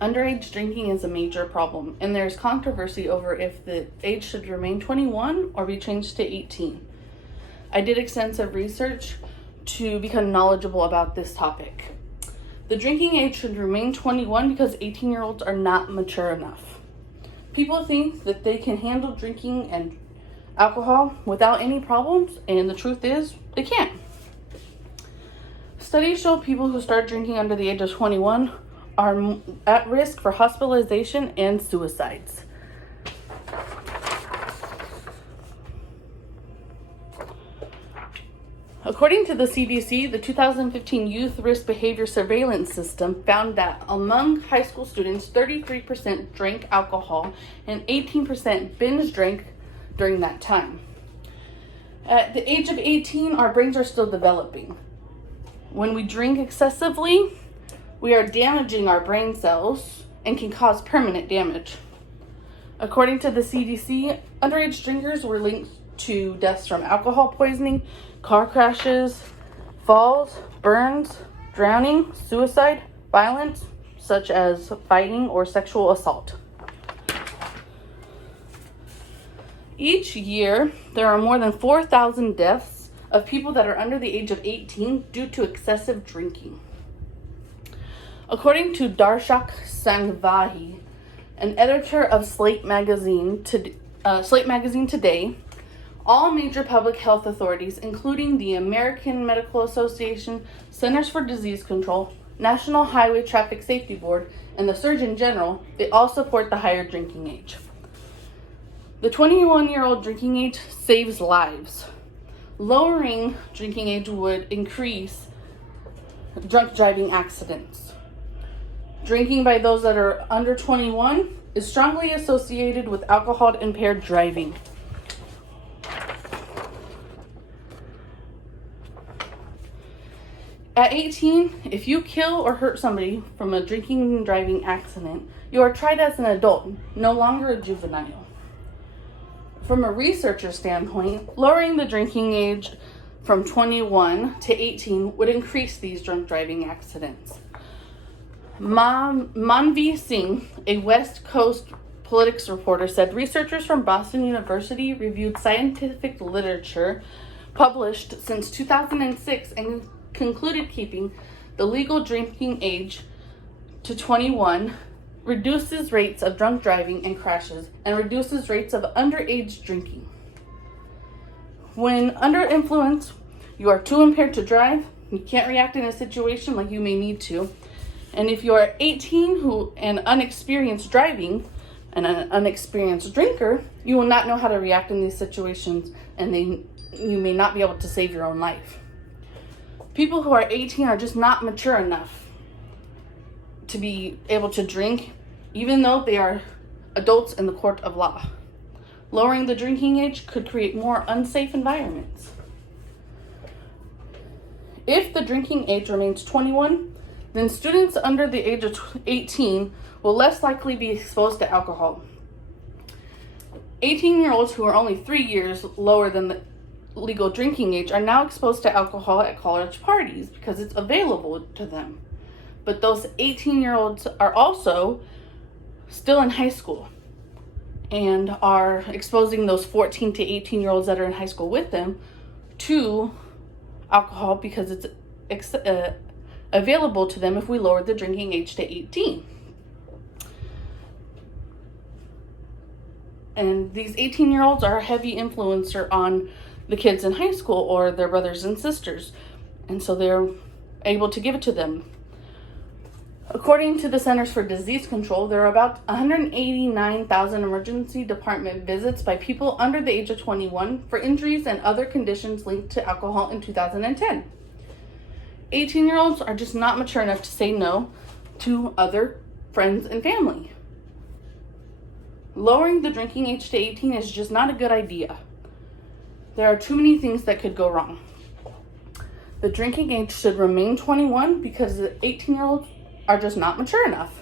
Underage drinking is a major problem, and there is controversy over if the age should remain 21 or be changed to 18. I did extensive research to become knowledgeable about this topic. The drinking age should remain 21 because 18-year-olds are not mature enough. People think that they can handle drinking and alcohol without any problems, and the truth is, they can't. Studies show people who start drinking under the age of 21 are at risk for hospitalization and suicides. According to the CDC, the 2015 Youth Risk Behavior Surveillance System found that among high school students, 33% drank alcohol and 18% binge drank during that time. At the age of 18, our brains are still developing. When we drink excessively, we are damaging our brain cells and can cause permanent damage. According to the CDC, underage drinkers were linked to deaths from alcohol poisoning, car crashes, falls, burns, drowning, suicide, violence, such as fighting or sexual assault. Each year, there are more than 4,000 deaths of people that are under the age of 18 due to excessive drinking. According to Darshak Sangvahi, an editor of Slate Magazine Today, all major public health authorities, including the American Medical Association, Centers for Disease Control, National Highway Traffic Safety Board, and the Surgeon General, they all support the higher drinking age. The 21-year-old drinking age saves lives. Lowering drinking age would increase drunk driving accidents. Drinking by those that are under 21 is strongly associated with alcohol-impaired driving. At 18, if you kill or hurt somebody from a drinking and driving accident, you are tried as an adult, no longer a juvenile. From a researcher standpoint, lowering the drinking age from 21 to 18 would increase these drunk driving accidents. Manvi Singh, a West Coast politics reporter, said researchers from Boston University reviewed scientific literature published since 2006 and concluded keeping the legal drinking age to 21 reduces rates of drunk driving and crashes and reduces rates of underage drinking. When under influence, you are too impaired to drive, you can't react in a situation like you may need to. And if you are 18 and unexperienced driving and an unexperienced drinker, you will not know how to react in these situations, and you may not be able to save your own life. People who are 18 are just not mature enough to be able to drink, even though they are adults in the court of law. Lowering the drinking age could create more unsafe environments. If the drinking age remains 21, then students under the age of 18 will less likely be exposed to alcohol. 18-year-olds who are only 3 years lower than the legal drinking age are now exposed to alcohol at college parties because it's available to them. But those 18-year-olds are also still in high school and are exposing those 14 to 18-year-olds that are in high school with them to alcohol because it's available to them if we lower the drinking age to 18. And these 18-year-olds are a heavy influencer on the kids in high school or their brothers and sisters, and so they're able to give it to them. According to the Centers for Disease Control, there are about 189,000 emergency department visits by people under the age of 21 for injuries and other conditions linked to alcohol in 2010. 18-year-olds are just not mature enough to say no to other friends and family. Lowering the drinking age to 18 is just not a good idea. There are too many things that could go wrong. The drinking age should remain 21 because the 18-year-olds are just not mature enough.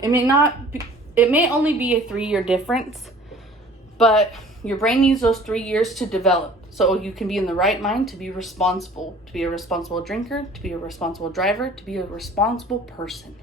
It may only be a 3-year difference, but your brain needs those 3 years to develop so you can be in the right mind to be responsible, to be a responsible drinker, to be a responsible driver, to be a responsible person.